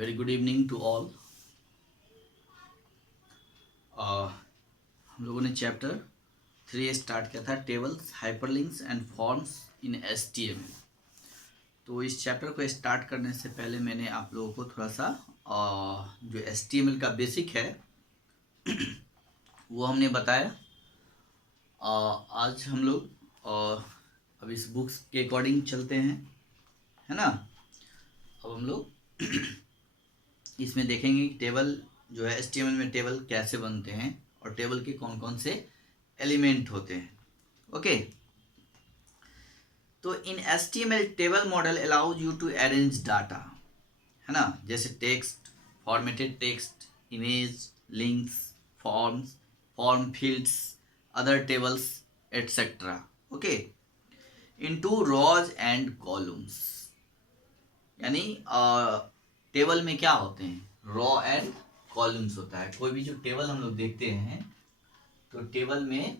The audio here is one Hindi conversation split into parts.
Very good evening to all. हम लोगों ने चैप्टर 3 स्टार्ट किया था, tables, hyperlinks and forms in HTML। तो इस चैप्टर को स्टार्ट करने से पहले मैंने आप लोगों को थोड़ा सा जो HTML का बेसिक है वो हमने बताया। आज हम लोग अब इस बुक्स के अकॉर्डिंग चलते हैं, है ना। अब हम लोग इसमें देखेंगे कि टेबल जो है HTML में टेबल कैसे बनते हैं और टेबल के कौन कौन से एलिमेंट होते हैं। ओके, तो in HTML table model allows you to arrange data, है ना, जैसे text, formatted text, image, links, forms, form fields, other tables etcetera. Okay, into rows and columns, यानी टेबल में क्या होते हैं, रॉ एंड कॉलम्स होता है। कोई भी जो टेबल हम लोग देखते हैं तो टेबल में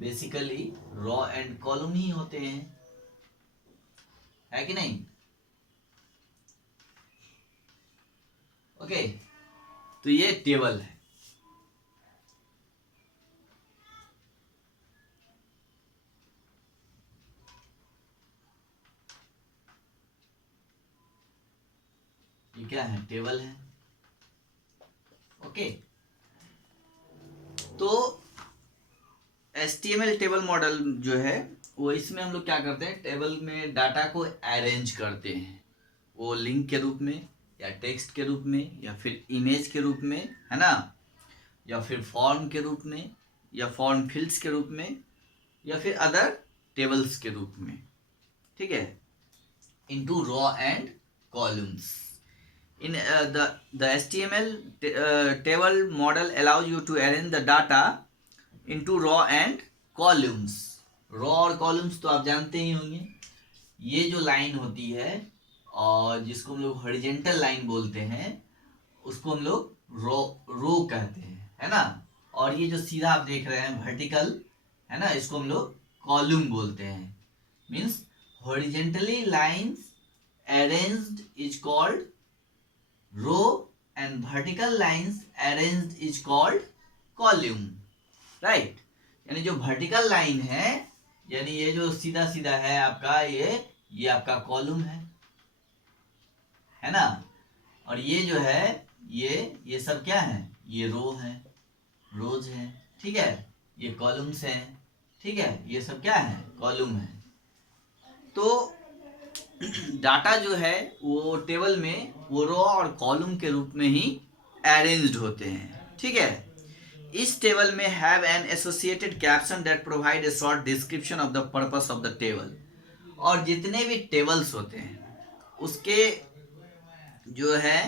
बेसिकली रॉ एंड कॉलम ही होते हैं, है कि नहीं। ओके, तो ये टेबल है। ये क्या है, टेबल है। ओके, तो HTML टेबल मॉडल जो है वो, इसमें हम लोग क्या करते हैं, टेबल में डाटा को अरेंज करते हैं, वो लिंक के रूप में या टेक्स्ट के रूप में या फिर इमेज के रूप में, है ना, या फिर फॉर्म के रूप में या फॉर्म फील्ड्स के रूप में या फिर अदर टेबल्स के रूप में, ठीक है, into raw and columns. In the HTML table model allows you to arrange the data into raw and columns. raw और columns तो आप जानते ही होंगे, ये जो लाइन होती है और जिसको हम लोग हॉरिजेंटल लाइन बोलते हैं उसको हम लोग रो कहते हैं, है ना। और ये जो सीधा आप देख रहे हैं वर्टिकल, है ना, इसको हम लोग कॉलम बोलते हैं। Means horizontally lines arranged is called row and vertical lines arranged is called column, right. यानी जो वर्टिकल लाइन है, यानी ये जो सीधा सीधा है आपका, ये आपका कॉलम है ना। और ये जो है ये सब क्या है, ये रो है, रोज है, ठीक है, ये कॉलम्स हैं, ठीक है, ये सब क्या है, कॉलम है। तो डाटा जो है वो टेबल में वो रो और कॉलम के रूप में ही अरेंज्ड होते हैं, ठीक है। इस टेबल में have an associated caption that provide a short description of the purpose of the table. और जितने भी टेबल्स होते हैं उसके जो है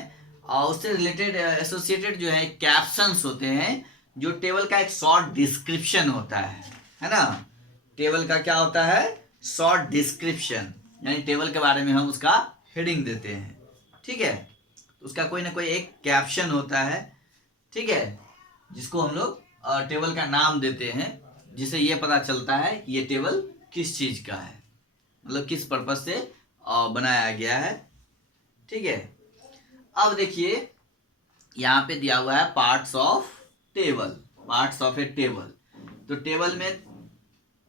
उससे रिलेटेड एसोसिएटेड जो है कैप्शंस होते हैं, जो टेबल का एक शॉर्ट डिस्क्रिप्शन होता है ना। टेबल का क्या होता है, शॉर्ट डिस्क्रिप्शन, यानी टेबल के बारे में हम उसका हेडिंग देते हैं, ठीक है। तो उसका कोई ना कोई एक कैप्शन होता है, ठीक है, जिसको हम लोग टेबल का नाम देते हैं, जिससे ये पता चलता है कि ये टेबल किस चीज का है, मतलब किस पर्पस से बनाया गया है, ठीक है। अब देखिए यहाँ पे दिया हुआ है parts of table, parts of a table. तो टेबल में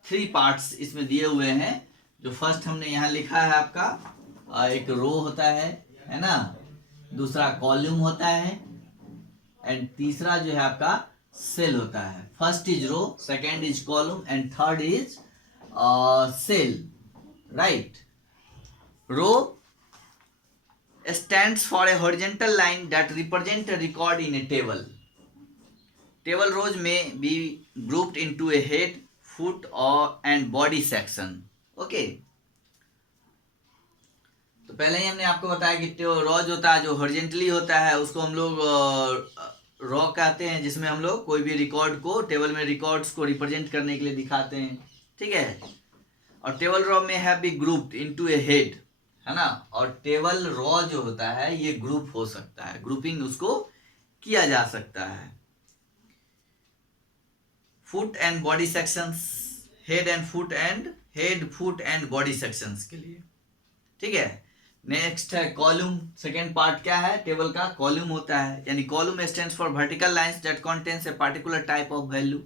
3 पार्ट्स इसमें दिए हुए हैं। जो फर्स्ट हमने यहाँ लिखा है आपका, एक रो होता है ना, दूसरा कॉलम होता है एंड तीसरा जो है आपका सेल होता है। First is row, second is column and third is cell, right. Row stands for a horizontal line that represent a record in a table. Table rows may be grouped into a head, foot and body section. Okay. तो पहले ही हमने आपको बताया कि रॉ जो होता है, जो हॉरिजेंटली होता है, उसको हम लोग रॉ कहते हैं, जिसमें हम लोग कोई भी रिकॉर्ड को, टेबल में रिकॉर्ड्स को रिप्रेजेंट करने के लिए दिखाते हैं, ठीक है। और टेबल रॉ में have be grouped into A head, है ना। और टेबल रॉ जो होता है ये ग्रुप हो सकता है, ग्रुपिंग उसको किया जा सकता है। Foot and body sections, head foot and body sections के लिए, ठीक है। नेक्स्ट है कॉलम। सेकेंड पार्ट क्या है टेबल का, कॉलम होता है, यानी column stands for vertical lines that contains a particular type of value,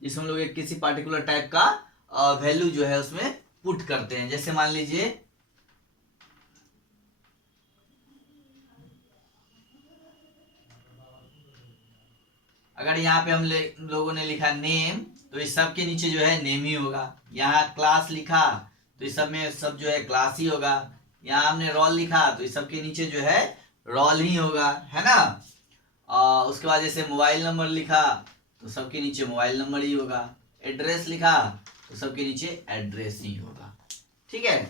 जिसमें हम लोग एक किसी पार्टिकुलर टाइप का वैल्यू जो है उसमें पुट करते हैं। जैसे मान लीजिए अगर यहाँ पे हम लोगों ने लिखा नेम, तो इस सब के नीचे जो है नेम ही होगा। यहाँ क्लास लिखा तो इस सब में सब जो है क्लास ही होगा। यहाँ हमने रोल लिखा तो इस सब के नीचे जो है रोल ही होगा, है ना। उसके बाद जैसे मोबाइल नंबर लिखा तो सबके नीचे मोबाइल नंबर ही होगा। एड्रेस लिखा तो सबके नीचे एड्रेस ही होगा, ठीक है।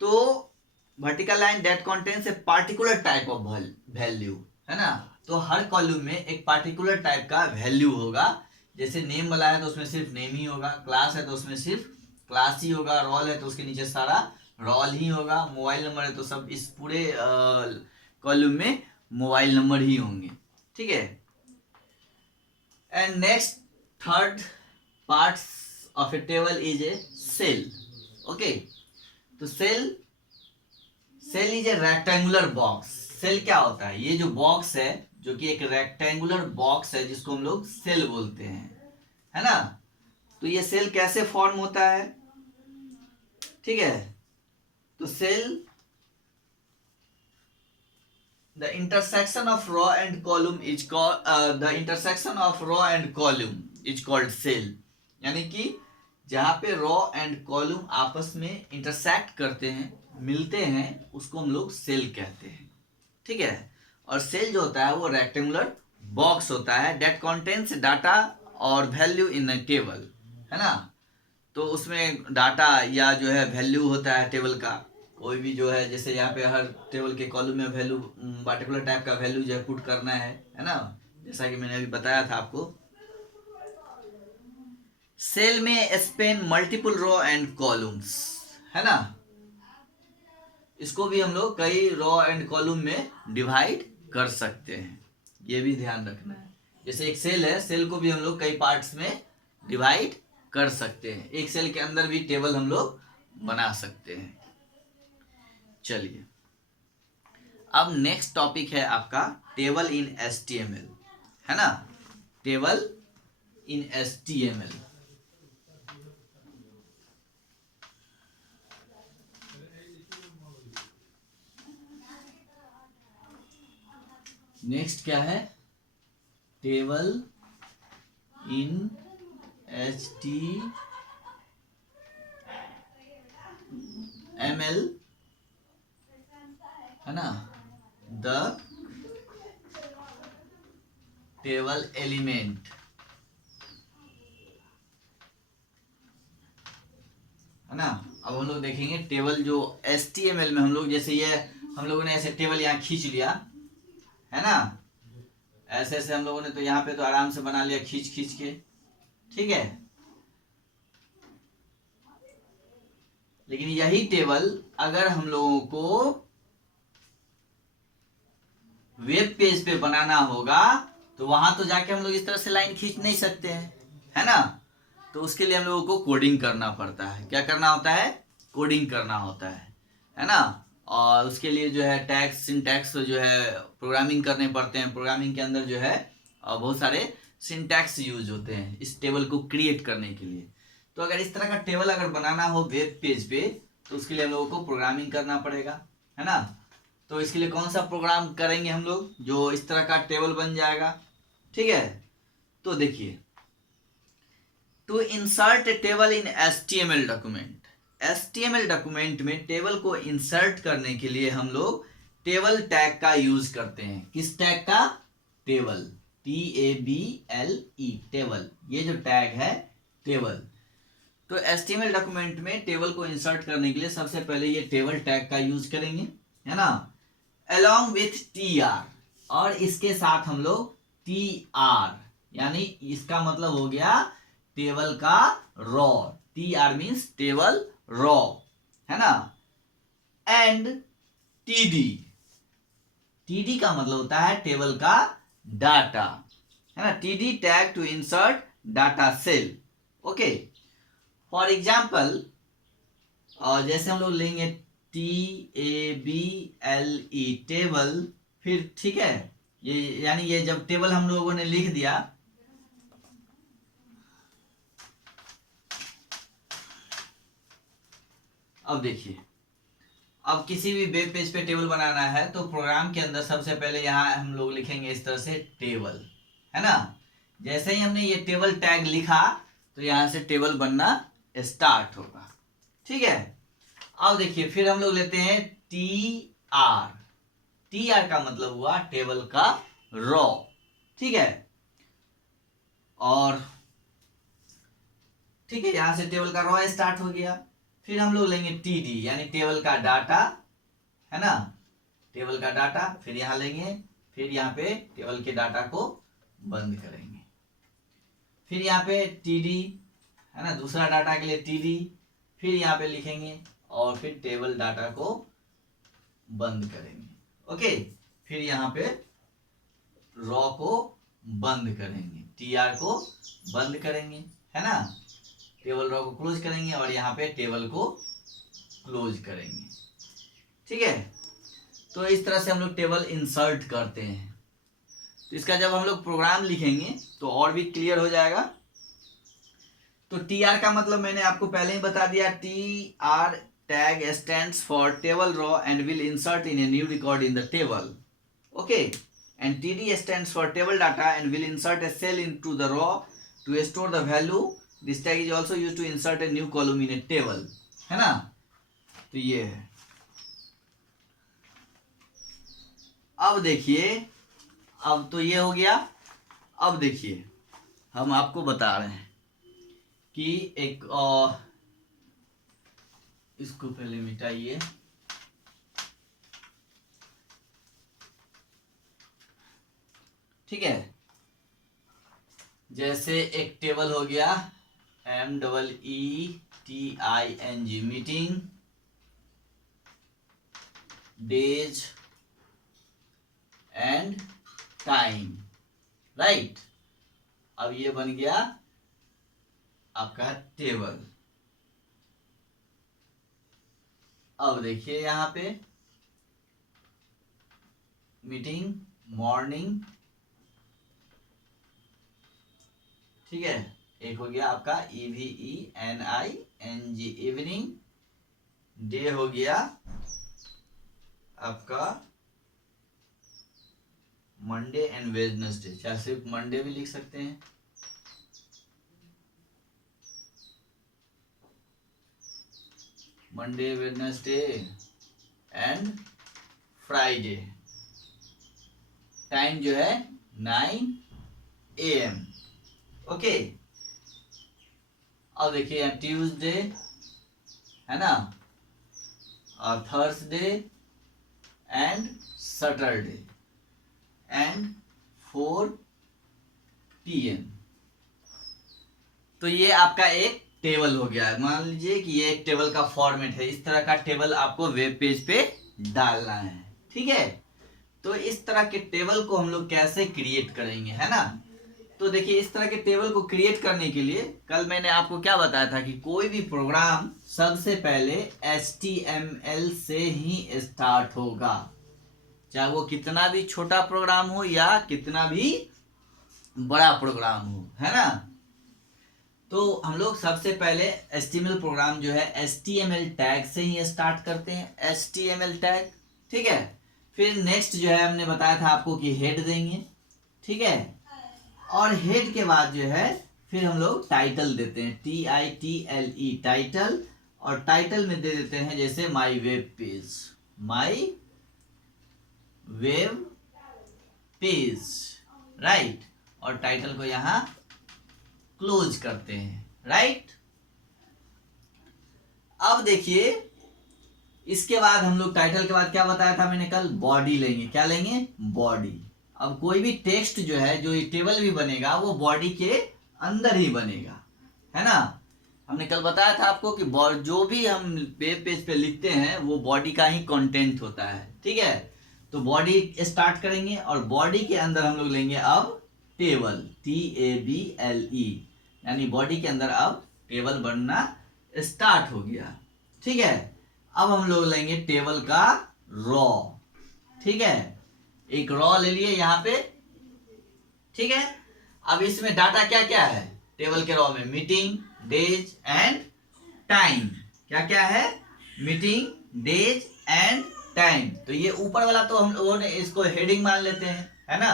तो vertical line that contains a particular type of value, है ना। तो हर कॉलम में एक पार्टिकुलर टाइप का वैल्यू होगा। जैसे नेम वाला है तो उसमें सिर्फ नेम ही होगा, क्लास है तो उसमें सिर्फ क्लास ही होगा, रोल है तो उसके नीचे सारा रोल ही होगा, मोबाइल नंबर है तो सब इस पूरे कॉलम में मोबाइल नंबर ही होंगे, ठीक है। And next third parts of a table is a cell. Okay, तो cell is a rectangular box. Cell क्या होता है, ये जो बॉक्स है जो कि एक रेक्टेंगुलर बॉक्स है जिसको हम लोग सेल बोलते हैं, है ना। तो ये सेल कैसे फॉर्म होता है, ठीक है। तो cell the intersection of row and column is called the intersection of row and column is called cell, यानी कि जहां पे रॉ एंड कॉलम आपस में इंटरसेक्ट करते हैं, मिलते हैं, उसको हम लोग सेल कहते हैं, ठीक है। और सेल जो होता है वो रेक्टेंगुलर बॉक्स होता है दैट कंटेन्स डाटा और वैल्यू इन अ टेबल, है ना। तो उसमें डाटा या जो है वैल्यू होता है टेबल का, कोई भी जो है, जैसे यहाँ पे हर टेबल के कॉलम में वैल्यू पार्टिकुलर टाइप का वैल्यू जो है पुट करना है ना, जैसा कि मैंने अभी बताया था आपको। सेल में span multiple row and columns, है ना। इसको भी हम लोग कई रो एंड कॉलम में डिवाइड कर सकते हैं, ये भी ध्यान रखना है। जैसे एक सेल है, सेल को भी हम लोग कई पार्ट्स में डिवाइड कर सकते हैं। एक सेल के अंदर भी टेबल हम लोग बना सकते हैं। चलिए, अब नेक्स्ट टॉपिक है आपका टेबल इन HTML, है ना। Table in HTML। नेक्स्ट क्या है, टेबल इन HTML, है ना। द टेबल एलिमेंट, है ना। अब हम लोग देखेंगे टेबल जो HTML में हम लोग, जैसे ये हम लोगों ने ऐसे टेबल यहाँ खींच लिया, है ना। ऐसे ऐसे हम लोगों ने तो यहाँ पे तो आराम से बना लिया खींच खींच के, ठीक है। लेकिन यही टेबल अगर हम लोगों को वेब पेज पे बनाना होगा तो वहां तो जाके हम लोग इस तरह से लाइन खींच नहीं सकते हैं, है ना। तो उसके लिए हम लोगों को कोडिंग करना पड़ता है। क्या करना होता है, कोडिंग करना होता है ना। और उसके लिए जो है टैग्स, सिंटैक्स जो है प्रोग्रामिंग करने पड़ते हैं। प्रोग्रामिंग के अंदर जो है बहुत सारे सिंटैक्स यूज होते हैं इस टेबल को क्रिएट करने के लिए। तो अगर इस तरह का टेबल अगर बनाना हो वेब पेज पे तो उसके लिए हम लोगों को प्रोग्रामिंग करना पड़ेगा, है ना। तो इसके लिए कौन सा प्रोग्राम करेंगे हम लोग जो इस तरह का टेबल बन जाएगा, ठीक है। तो देखिए, to insert a table in HTML document, HTML document में टेबल को इंसर्ट करने के लिए हम लोग टेबल टैग का यूज करते हैं। किस टैग का, टेबल, TABLE, टेबल, ये जो टैग है टेबल। तो HTML डॉक्यूमेंट में टेबल को इंसर्ट करने के लिए सबसे पहले ये टेबल टैग का यूज करेंगे, है ना, along with TR, और इसके साथ हम लोग TR, यानी इसका मतलब हो गया टेबल का raw. TR means table raw, है ना। एंड TD का मतलब होता है टेबल का डाटा, है ना। TD tag to insert data cell, okay. For example, और जैसे हम लोग लेंगे TABLE टेबल, फिर ठीक है, ये यानी ये जब टेबल हम लोगों ने लिख दिया, अब देखिए, अब किसी भी वेब पेज पे टेबल बनाना है तो प्रोग्राम के अंदर सबसे पहले यहाँ हम लोग लिखेंगे इस तरह से टेबल, है ना। जैसे ही हमने ये टेबल टैग लिखा तो यहाँ से टेबल बनना स्टार्ट होगा, ठीक है। अब देखिए, फिर हम लोग लेते हैं TR। TR का मतलब हुआ टेबल का रॉ, ठीक है। और ठीक है, यहां से टेबल का रॉ स्टार्ट हो गया। फिर हम लोग लेंगे TD यानी टेबल का डाटा, है ना, टेबल का डाटा। फिर यहां लेंगे, फिर यहाँ पे टेबल के डाटा को बंद करेंगे। फिर यहाँ पे TD, है ना, दूसरा डाटा के लिए TD, फिर यहाँ पे लिखेंगे और फिर टेबल डाटा को बंद करेंगे। ओके, फिर यहाँ पे रॉ को बंद करेंगे, TR को बंद करेंगे, है ना, टेबल रॉ को क्लोज करेंगे और यहाँ पे टेबल को क्लोज करेंगे, ठीक है। तो इस तरह से हम लोग टेबल इंसर्ट करते हैं। तो इसका जब हम लोग प्रोग्राम लिखेंगे तो और भी क्लियर हो जाएगा। तो TR का मतलब मैंने आपको पहले ही बता दिया, TR tag stands for table row and will insert in a new record in the table. Okay, and TD stands for table data and will insert a cell into the row to store the value. This tag is also used to insert a new column in a table, है ना। तो ये है। अब देखिए, अब तो ये हो गया। अब देखिए, हम आपको बता रहे हैं कि एक इसको पहले मिटाइए। ठीक है, जैसे एक टेबल हो गया MEETING meeting, days and time, right. अब ये बन गया आपका टेबल। अब देखिए यहाँ पे मीटिंग मॉर्निंग, ठीक है, एक हो गया आपका EVENING इवनिंग, डे हो गया आपका मंडे एंड वेडनेसडे, चाहे सिर्फ मंडे भी लिख सकते हैं। Monday, Wednesday and Friday. Time जो है 9 AM। ओके, अब देखिए ट्यूसडे, है ना, और Thursday and Saturday and 4 PM। तो ये आपका एक टेबल हो गया है। मान लीजिए कि ये एक टेबल का फॉर्मेट है, इस तरह का टेबल आपको वेब पेज पे डालना है, ठीक है। तो इस तरह के टेबल को हम लोग कैसे क्रिएट करेंगे, है ना। तो देखिए, इस तरह के टेबल को क्रिएट करने के लिए कल मैंने आपको क्या बताया था कि कोई भी प्रोग्राम सबसे पहले HTML से ही स्टार्ट होगा, चाहे वो कितना भी छोटा प्रोग्राम हो या कितना भी बड़ा प्रोग्राम हो, है ना। तो हम लोग सबसे पहले HTML प्रोग्राम जो है HTML टैग से ही स्टार्ट करते हैं, HTML टैग, ठीक है। फिर नेक्स्ट जो है हमने बताया था आपको कि हेड देंगे, ठीक है, और हेड के बाद जो है फिर हम लोग टाइटल देते हैं, TITLE टाइटल, और टाइटल में दे देते हैं जैसे माई वेब पेज, माई वेब पेज, राइट, और टाइटल को यहां क्लोज करते हैं, राइट। अब देखिए, इसके बाद हम लोग टाइटल के बाद क्या बताया था मैंने कल, बॉडी लेंगे। क्या लेंगे? बॉडी। अब कोई भी टेक्स्ट जो है, जो टेबल भी बनेगा वो बॉडी के अंदर ही बनेगा, है ना। हमने कल बताया था आपको कि जो भी हम वेब पेज पे लिखते हैं वो बॉडी का ही कंटेंट होता है, ठीक है। तो बॉडी स्टार्ट करेंगे और बॉडी के अंदर हम लोग लेंगे अब टेबल, TABLE, यानी बॉडी के अंदर अब टेबल बनना स्टार्ट हो गया, ठीक है। अब हम लोग लेंगे टेबल का रॉ, ठीक है, एक रॉ ले लिए यहाँ पे, ठीक है। अब इसमें डाटा क्या क्या है टेबल के रॉ में, मीटिंग, डेज एंड टाइम। क्या क्या है, मीटिंग, डेज एंड टाइम। तो ये ऊपर वाला तो हम लोगों ने इसको हेडिंग मान लेते हैं, है ना।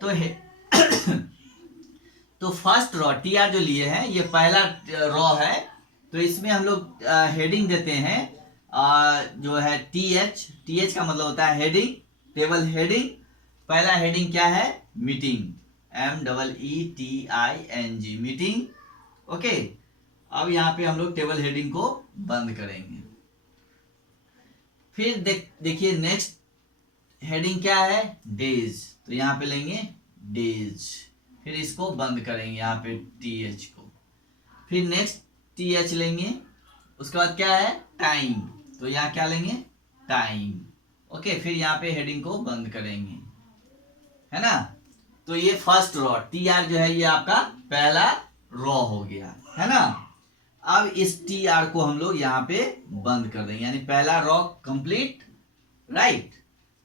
तो तो फर्स्ट रॉ टीआर जो लिए हैं ये पहला रॉ है, तो इसमें हम लोग हेडिंग देते हैं जो है टीएच। टीएच का मतलब होता है हेडिंग, टेबल हेडिंग। पहला हेडिंग क्या है, मीटिंग, MEETING, मीटिंग, ओके। अब यहाँ पे हम लोग टेबल हेडिंग को बंद करेंगे। फिर देखिए नेक्स्ट हेडिंग क्या है, डेज, तो यहाँ पे लेंगे डेज, फिर इसको बंद करेंगे यहाँ पे टीएच को। फिर नेक्स्ट टीएच लेंगे, उसके बाद क्या है, टाइम, तो यहाँ क्या लेंगे, टाइम, ओके। फिर यहाँ पे हेडिंग को बंद करेंगे, है ना। तो ये फर्स्ट रॉ टीआर जो है ये आपका पहला रॉ हो गया, है ना। अब इस टीआर को हम लोग यहाँ पे बंद कर देंगे, यानी पहला रॉ कंप्लीट, राइट।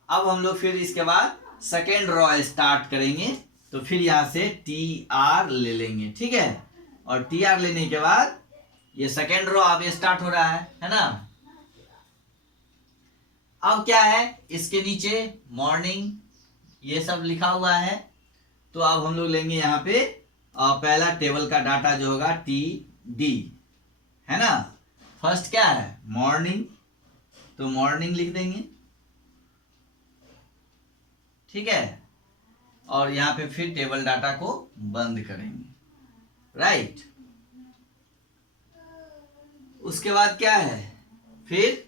अब हम लोग फिर इसके बाद सेकेंड रॉ स्टार्ट करेंगे, तो फिर यहां से टीआर ले लेंगे, ठीक है। और टीआर लेने के बाद ये सेकेंड रॉ अब स्टार्ट हो रहा है ना। अब क्या है, इसके नीचे मॉर्निंग ये सब लिखा हुआ है, तो अब हम लोग लेंगे यहाँ पे पहला टेबल का डाटा जो होगा TD, है ना। फर्स्ट क्या है, मॉर्निंग, तो मॉर्निंग लिख देंगे, ठीक है। और यहाँ पे फिर टेबल डाटा को बंद करेंगे, राइट। उसके बाद क्या है, फिर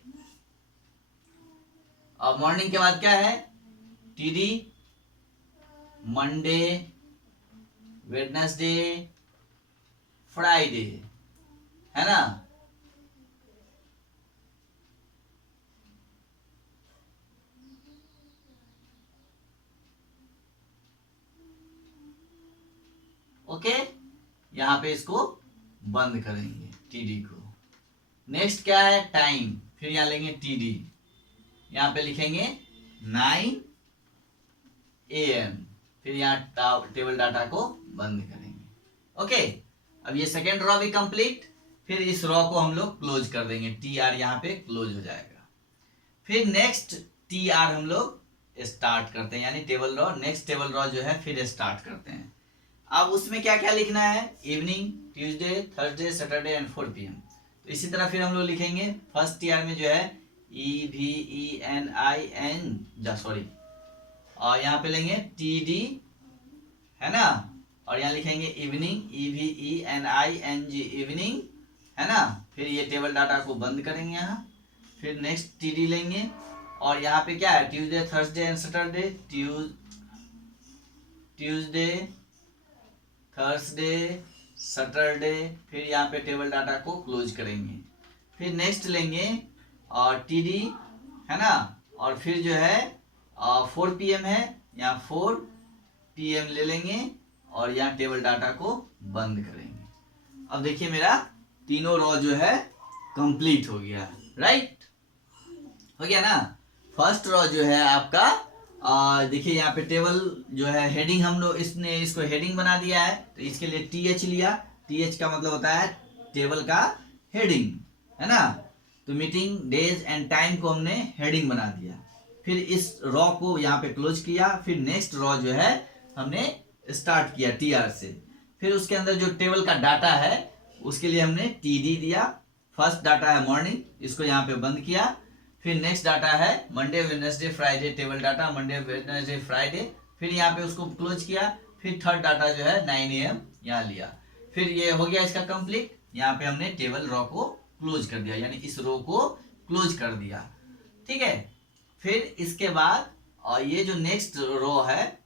मॉर्निंग के बाद क्या है, TD, मंडे, वेडनेसडे, फ्राइडे, है ना। ओके, यहां पे इसको बंद करेंगे TD को। नेक्स्ट क्या है, टाइम, फिर यहां लेंगे TD, यहां पे लिखेंगे 9 AM, फिर यहाँ टेबल डाटा को बंद करेंगे, ओके। अब ये सेकेंड रॉ भी कंप्लीट, फिर इस रॉ को हम लोग क्लोज कर देंगे, TR यहाँ पे क्लोज हो जाएगा। फिर नेक्स्ट TR हम लोग स्टार्ट करते हैं, यानी table raw, next table raw जो है फिर स्टार्ट करते हैं। अब उसमें क्या क्या लिखना है, evening, Tuesday, Thursday, Saturday and 4 PM। तो इसी तरह फिर हम लोग लिखेंगे फर्स्ट TR में जो है EVENIN, सॉरी, और यहाँ पे लेंगे TD, है ना। और यहाँ लिखेंगे इवनिंग, EVENING, इवनिंग, है ना। फिर ये टेबल डाटा को बंद करेंगे यहाँ। फिर नेक्स्ट TD लेंगे, और यहाँ पे क्या है, Tuesday, Thursday and Saturday, Tuesday, Thursday, Saturday, फिर यहाँ पे टेबल डाटा को क्लोज करेंगे। फिर नेक्स्ट लेंगे और TD, है ना। और फिर जो है 4 PM है, यहाँ 4 PM ले लेंगे और यहाँ टेबल डाटा को बंद करेंगे। अब देखिए मेरा तीनों रॉ जो है कंप्लीट हो गया, राइट, हो गया ना। फर्स्ट रॉ जो है आपका देखिए यहाँ पे टेबल जो है हेडिंग, हम लोग इसने इसको हेडिंग बना दिया है, तो इसके लिए TH लिया। TH का मतलब होता है टेबल का हेडिंग, है ना। तो मीटिंग, डेज एंड टाइम को हमने हेडिंग बना दिया। फिर इस रॉ को यहाँ पे क्लोज किया। फिर नेक्स्ट रॉ जो है हमने स्टार्ट किया TR से। फिर उसके अंदर जो टेबल का डाटा है उसके लिए हमने TD दिया। फर्स्ट डाटा है मॉर्निंग, इसको यहाँ पे बंद किया। फिर नेक्स्ट डाटा है Monday, Wednesday, Friday, table data Monday, Wednesday, Friday, फिर यहाँ पे उसको क्लोज किया। फिर थर्ड डाटा जो है 9 AM यहाँ लिया। फिर ये हो गया इसका कंप्लीट। यहाँ पे हमने टेबल रॉ को क्लोज कर दिया, यानी इस रो को क्लोज कर दिया, ठीक है। फिर इसके बाद ये जो नेक्स्ट रो है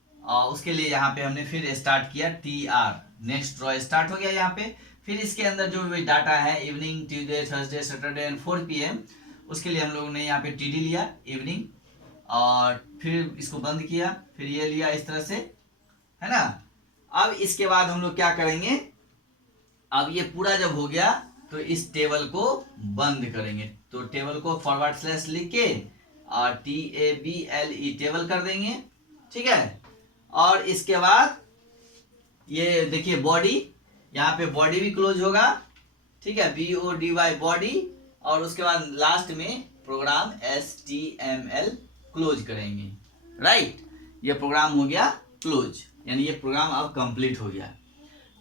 उसके लिए यहाँ पे हमने फिर स्टार्ट किया TR, नेक्स्ट रो स्टार्ट हो गया यहाँ पे। फिर इसके अंदर जो भी डाटा है evening, Tuesday, Thursday, Saturday and 4 PM, उसके लिए हम लोगों ने यहाँ पे TD लिया इवनिंग, और फिर इसको बंद किया। फिर ये लिया इस तरह से, है ना। अब इसके बाद हम लोग क्या करेंगे, अब ये पूरा जब हो गया तो इस टेबल को बंद करेंगे। तो टेबल को फॉरवर्ड स्लैश लिख के और TABLE टेबल कर देंगे, ठीक है। और इसके बाद ये देखिए बॉडी, यहाँ पे बॉडी भी क्लोज होगा, ठीक है, BODY बॉडी, और उसके बाद लास्ट में प्रोग्राम HTML क्लोज करेंगे, राइट। ये प्रोग्राम हो गया क्लोज, यानी ये प्रोग्राम अब कंप्लीट हो गया।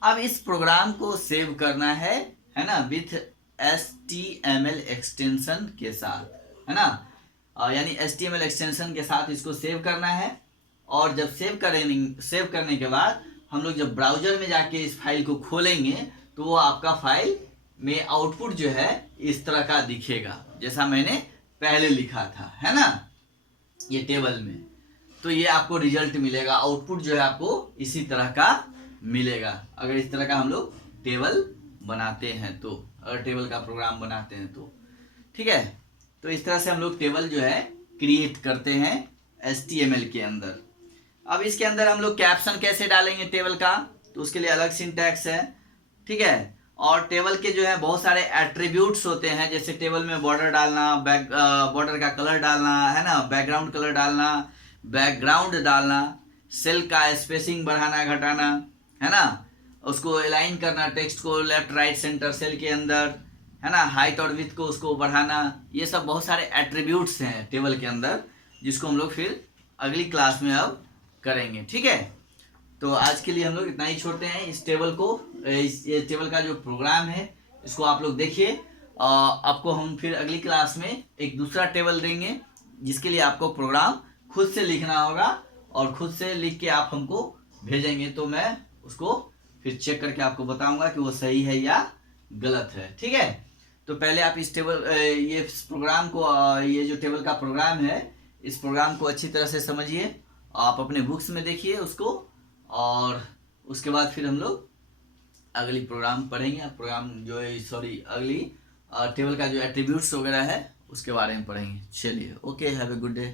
अब इस प्रोग्राम को सेव करना है ना, विथ HTML एक्सटेंशन के साथ, है ना, यानी HTML एक्सटेंशन के साथ इसको सेव करना है। और जब सेव करने के बाद हम लोग जब ब्राउजर में जाके इस फाइल को खोलेंगे तो वो आपका फाइल में आउटपुट जो है इस तरह का दिखेगा, जैसा मैंने पहले लिखा था, है ना, ये टेबल में। तो ये आपको रिजल्ट मिलेगा, आउटपुट जो है आपको इसी तरह का मिलेगा, अगर इस तरह का हम लोग टेबल बनाते हैं तो, अगर टेबल का प्रोग्राम बनाते हैं तो, ठीक है। तो इस तरह से हम लोग टेबल जो है क्रिएट करते हैं HTML के अंदर। अब इसके अंदर हम लोग कैप्शन कैसे डालेंगे टेबल का, तो उसके लिए अलग सिंटैक्स है, ठीक है। और टेबल के जो है बहुत सारे एट्रीब्यूट्स होते हैं, जैसे टेबल में बॉर्डर डालना, बॉर्डर का कलर डालना, है ना, बैकग्राउंड कलर डालना, बैकग्राउंड डालना, सेल का स्पेसिंग बढ़ाना घटाना, है ना, उसको अलाइन करना, टेक्स्ट को लेफ्ट राइट सेंटर सेल के अंदर, है ना, हाइट और विड्थ को उसको बढ़ाना। ये सब बहुत सारे एट्रीब्यूट्स हैं टेबल के अंदर, जिसको हम लोग फिर अगली क्लास में अब करेंगे, ठीक है। तो आज के लिए हम लोग इतना ही छोड़ते हैं। इस टेबल को, ये टेबल का जो प्रोग्राम है इसको आप लोग देखिए। आपको हम फिर अगली क्लास में एक दूसरा टेबल देंगे, जिसके लिए आपको प्रोग्राम खुद से लिखना होगा, और खुद से लिख के आप हमको भेजेंगे, तो मैं उसको फिर चेक करके आपको बताऊंगा कि वो सही है या गलत है, ठीक है। तो पहले आप इस टेबल, ये प्रोग्राम को, ये जो टेबल का प्रोग्राम है, इस प्रोग्राम को अच्छी तरह से समझिए, आप अपने बुक्स में देखिए उसको, और उसके बाद फिर हम लोग अगली प्रोग्राम पढ़ेंगे, प्रोग्राम जो है, सॉरी, अगली टेबल का जो एट्रीब्यूट्स वगैरह है उसके बारे में पढ़ेंगे। चलिए, okay, have a good day.